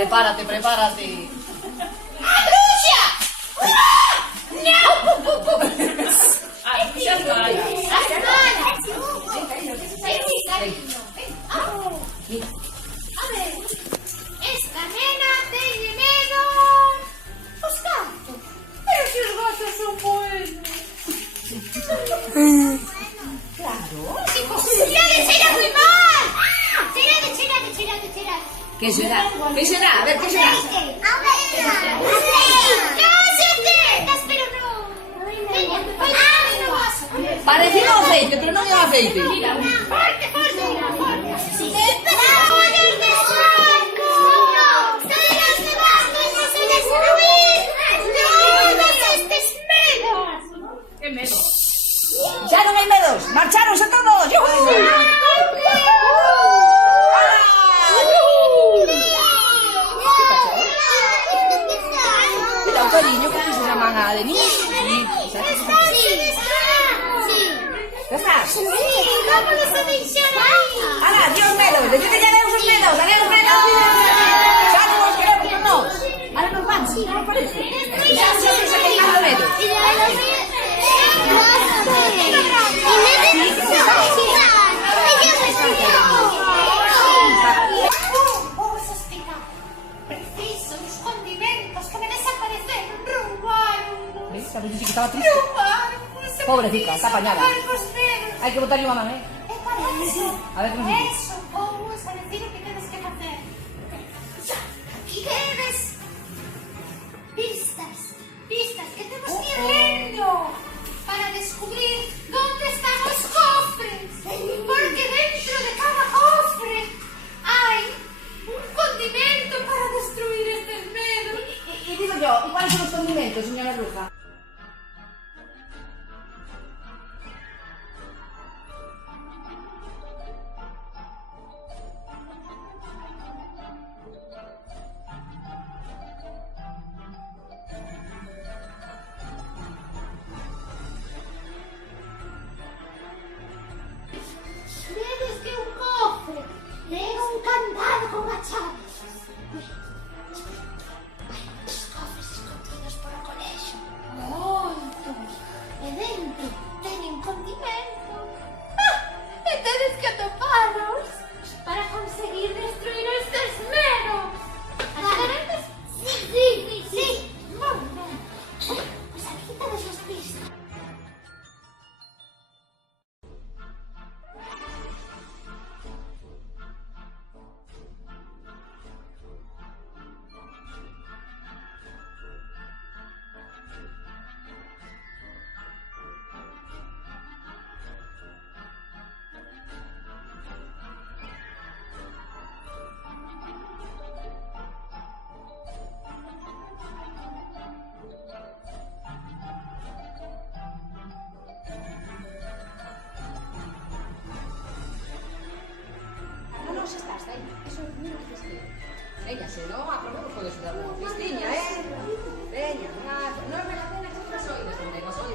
Prepárate, prepárate. ¡Bruxa! ¡No! Xa vai. A ver, esta nena tiene medo os gatos. Pero si os gatos son buenos. Claro. Será muy mal. Será. Que será? Que será? A ver, que será? Cállate, pero no. Parecido ao aceite, pero non é o aceite. Forte. Xa non hai medos, marcharonse todos. Mira o cariño que se llaman a Denise. Sí. Ya estás? Sí, vámonos a deixar aí. Ala, dios medos, decide que adeus os medos, adeus medos. Xa non os queremos con nós. Ahora nos vamos, non parece? Xa se queimado o medo. Vamos a explicar. Preciso uns condimentos que me desapareceron. Roubaron. ¿Ves? A ver si que estaba triste. Pobrecita, está apañada. Hai que botarlle unha man, eh? É para eso. A ver, como se dice. Eso, vamos a decir o que tienes que facer. Aquí quedes. Pistas que temos que ir lendo para descubrir dónde están os cofres. Porque dentro de cada cofre hai un condimento para destruir estes medos. Y digo yo, ¿y cuáles son los condimentos, señora bruja? Vedes que un cofre leva un candado con a chave. Os cofres escondidos por o colexo. Moitos. E dentro teñen condimento. E tedes que atoparos para conseguir destruir estes medos. Axudaredes? Sí. Moi ben. Pois aquí tedes as pistas. No, xa estás, aí. Eso é muy triste. Veña, se non, aprobemos con eso da fiestiña, eh? Veña, non me la pena que se oides, non me vas a oír.